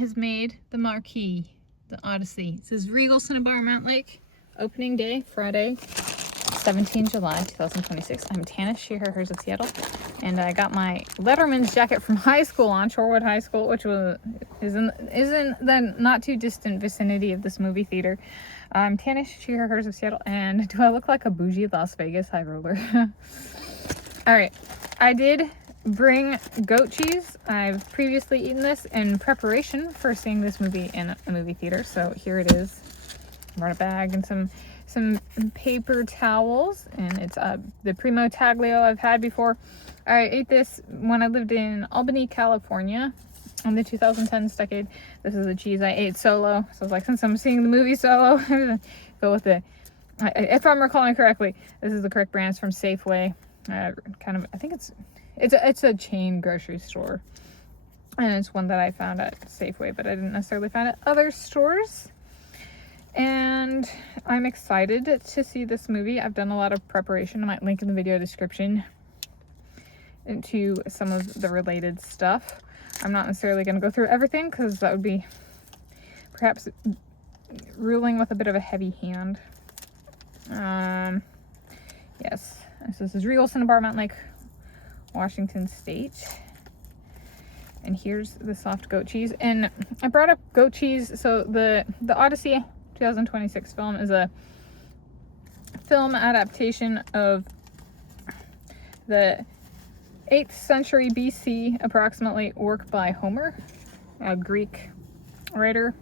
has made the marquee, the Odyssey. It says Regal Cinebarre Mountlake, opening day, Friday, 17 July 2026. I'm Tanis, she, her, hers of Seattle, and I got my Letterman's jacket from high school on Shorewood High School, which is in the not too distant vicinity of this movie theater. I'm Tanis, she, her, hers of Seattle, and do I look like a bougie Las Vegas high roller? All right, I did bring goat cheese. I've previously eaten this in preparation for seeing this movie in a movie theater, so here it is. I brought a bag and some paper towels, and it's the Primo Taglio I've had before. I ate this when I lived in Albany, California in the 2010s decade. This is the cheese I ate solo, so I was like, since I'm seeing the movie solo, I'm gonna go with it. If I'm recalling correctly, this is the correct brand. It's from Safeway. I think it's a chain grocery store, and it's one that I found at Safeway, but I didn't necessarily find it at other stores. And I'm excited to see this movie. I've done a lot of preparation. I might link in the video description into some of the related stuff. I'm not necessarily going to go through everything because that would be perhaps ruling with a bit of a heavy hand. Yes, so this is Regal Cinebarre Mountlake, Washington State. And here's the soft goat cheese. And I brought up goat cheese. So the Odyssey 2026 film is a film adaptation of the 8th century BC, approximately, work by Homer, a Greek writer.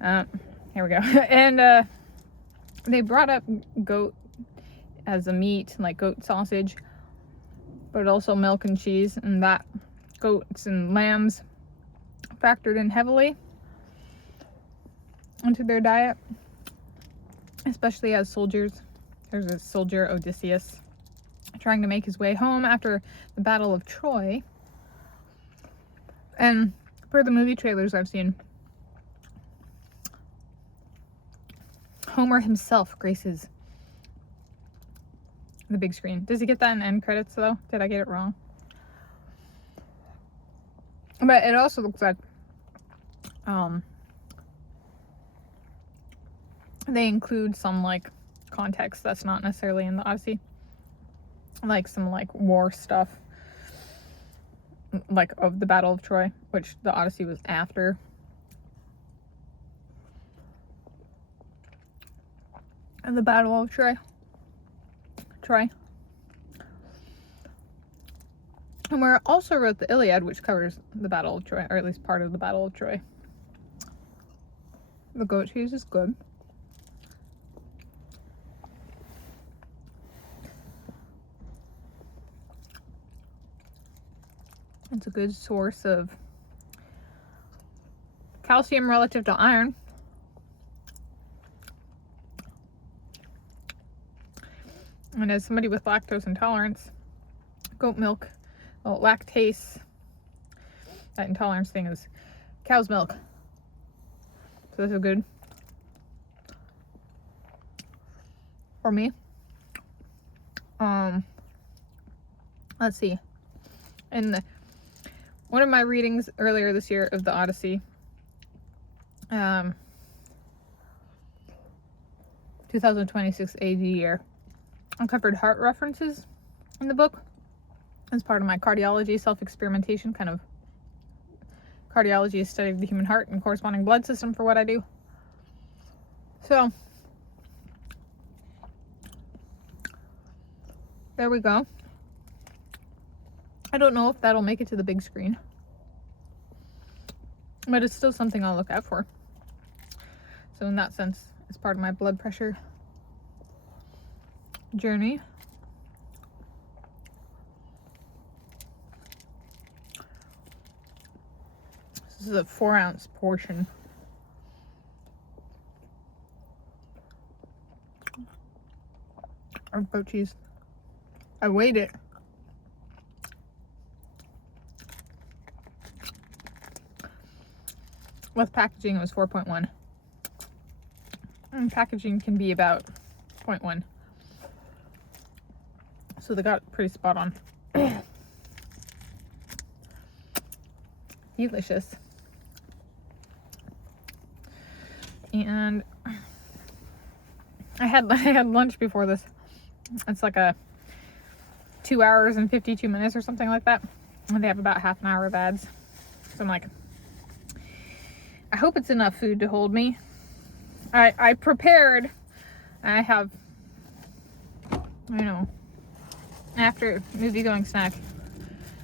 Here we go. And they brought up goat as a meat, like goat sausage, but also milk and cheese, and that goats and lambs factored in heavily into their diet, especially as soldiers. There's a soldier, Odysseus, trying to make his way home after the Battle of Troy. And for the movie trailers I've seen, Homer himself graces the big screen. Does he get that in end credits though? Did I get it wrong? But it also looks like they include some like context that's not necessarily in the Odyssey, like some like war stuff, like of the Battle of Troy, which the Odyssey was after. And the Battle of Troy. Homer also wrote the Iliad, which covers the Battle of Troy, or at least part of the Battle of Troy. The goat cheese is good. It's a good source of calcium relative to iron. And as somebody with lactose intolerance, goat milk, well, lactase, that intolerance thing is cow's milk. So this is good for me. Let's see. In one of my readings earlier this year of the Odyssey, 2026 AD year, uncovered heart references in the book as part of my cardiology self-experimentation. Kind of cardiology is study of the human heart and corresponding blood system for what I do. So there we go. I don't know if that'll make it to the big screen, but it's still something I'll look out for. So in that sense, it's part of my blood pressure journey. This is a 4-ounce portion. Of goat cheese. I weighed it. With packaging, it was 4.1. And packaging can be about 0.1. So they got pretty spot on. Delicious. And I had lunch before this. It's like a 2 hours and 52 minutes or something like that. And they have about half an hour of ads. So I'm like, I hope it's enough food to hold me. I prepared. I have, you know, after movie going snack,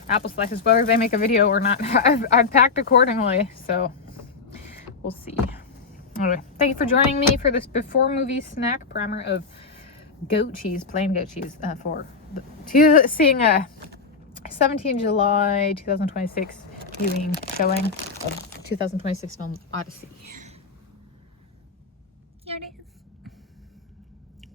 apple slices, whether they make a video or not. I've packed accordingly, so we'll see. Anyway, thank you for joining me for this before movie snack primer of goat cheese, plain goat cheese, seeing a 17 July 2026 viewing showing of 2026 film Odyssey.